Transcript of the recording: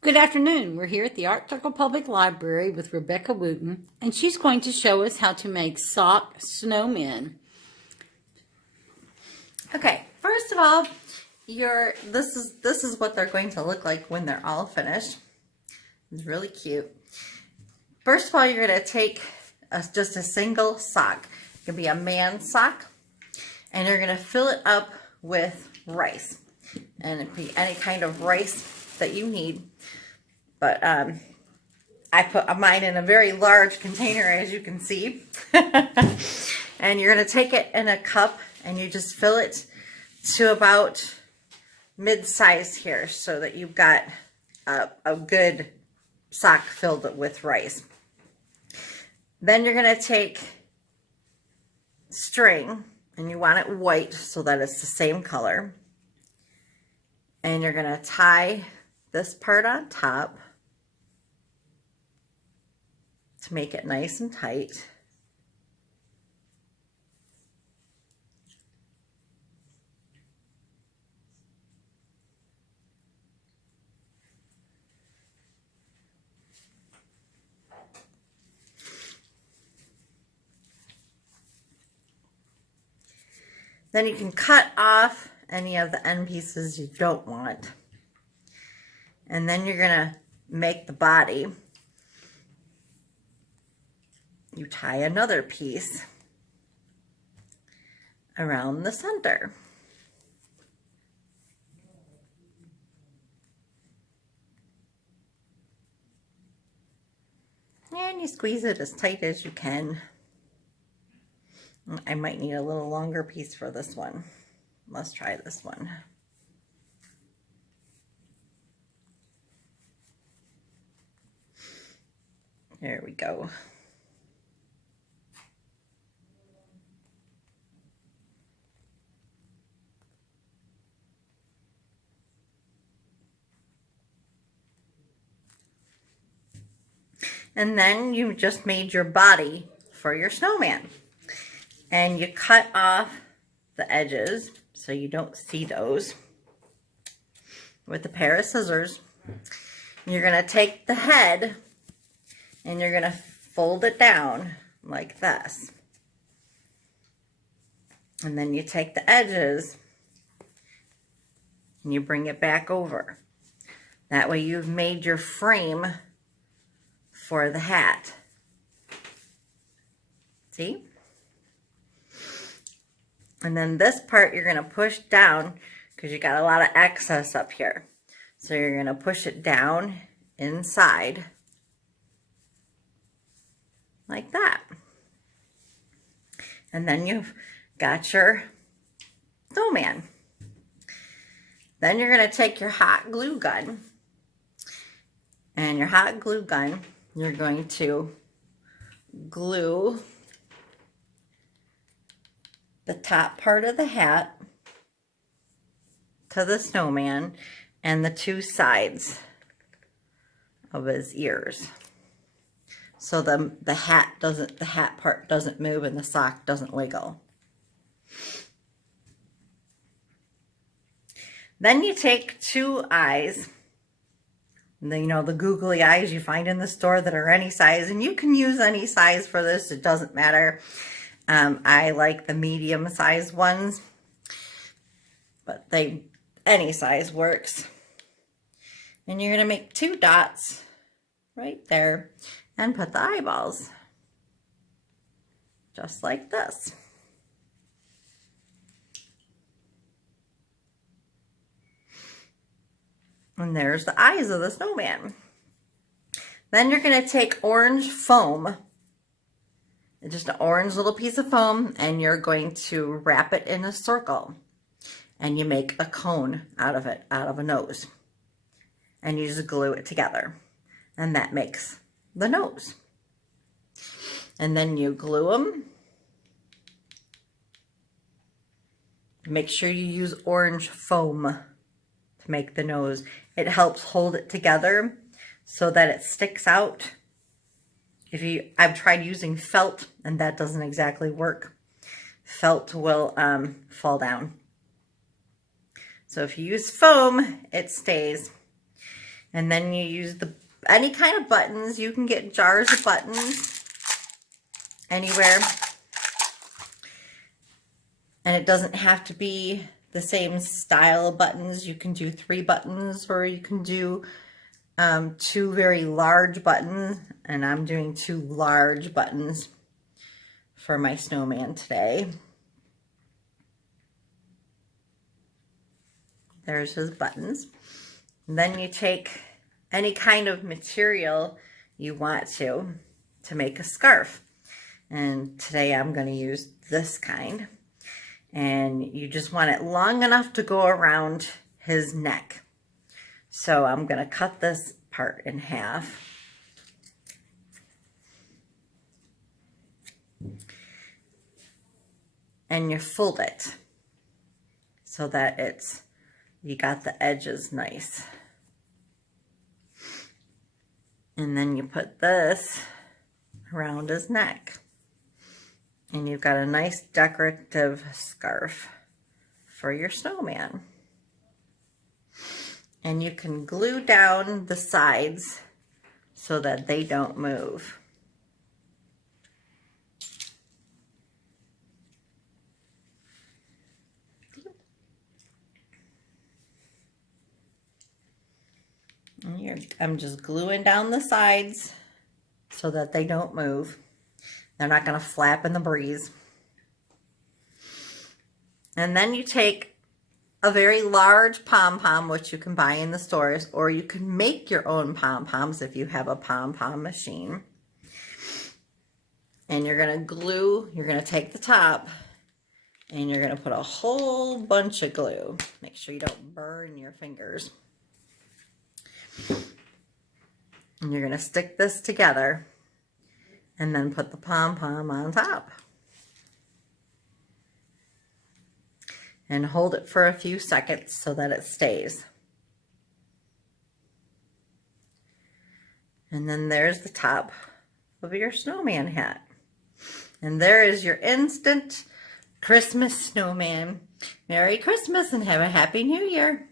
Good afternoon. We're here at the Art Circle Public Library with Rebecca Wooten, and she's going to show us how to make sock snowmen. Okay, first of all, this is what they're going to look like when they're all finished. It's really cute. First of all, you're going to take just a single sock. It can be a man's sock, and you're going to fill it up with rice, and it can be any kind of rice that you need. But I put mine in a very large container, as you can see. And you're going to take it in a cup and you just fill it to about mid-size here so that you've got a good sock filled with rice. Then you're going to take string, and you want it white so that it's the same color. And you're going to tie this part on top to make it nice and tight. Then you can cut off any of the end pieces you don't want. And then you're gonna make the body. You tie another piece around the center. And you squeeze it as tight as you can. I might need a little longer piece for this one. Let's try this one. There we go. And then you just made your body for your snowman. And you cut off the edges so you don't see those with a pair of scissors. You're going to take the head and you're going to fold it down like this. And then you take the edges and you bring it back over. That way you've made your frame for the hat. See? And then this part you're going to push down because you got a lot of excess up here. So you're going to push it down inside like that. And then you've got your snowman. Then you're going to take your hot glue gun. And your hot glue gun, you're going to glue the top part of the hat to the snowman and the two sides of his ears. So the hat part doesn't move and the sock doesn't wiggle. Then you take two eyes, you know, the googly eyes you find in the store that are any size, and you can use any size for this, it doesn't matter. I like the medium size ones, but any size works. And you're going to make two dots right there and put the eyeballs just like this. And there's the eyes of the snowman. Then you're going to take orange foam, just an orange little piece of foam, and you're going to wrap it in a circle. And you make a cone out of it, out of a nose. And you just glue it together. And that makes the nose. And then you glue them. Make sure you use orange foam to make the nose. It helps hold it together so that it sticks out. I've tried using felt and that doesn't exactly work. Felt will fall down. So if you use foam, it stays. And then you use any kind of buttons. You can get jars of buttons anywhere. And it doesn't have to be the same style of buttons. You can do 3 buttons, or you can do 2 very large buttons. And I'm doing 2 large buttons for my snowman today. There's his buttons. And then you take any kind of material you want to make a scarf. And today I'm going to use this kind. And you just want it long enough to go around his neck. So I'm going to cut this part in half. And you fold it so that you got the edges nice. And then you put this around his neck. And you've got a nice decorative scarf for your snowman. And you can glue down the sides so that they don't move. I'm just gluing down the sides so that they don't move. They're not going to flap in the breeze. And then you take a very large pom-pom, which you can buy in the stores, or you can make your own pom-poms if you have a pom-pom machine. And you're going to take the top, and you're going to put a whole bunch of glue. Make sure you don't burn your fingers. And you're going to stick this together and then put the pom-pom on top. And hold it for a few seconds so that it stays. And then there's the top of your snowman hat. And there is your instant Christmas snowman. Merry Christmas and have a Happy New Year.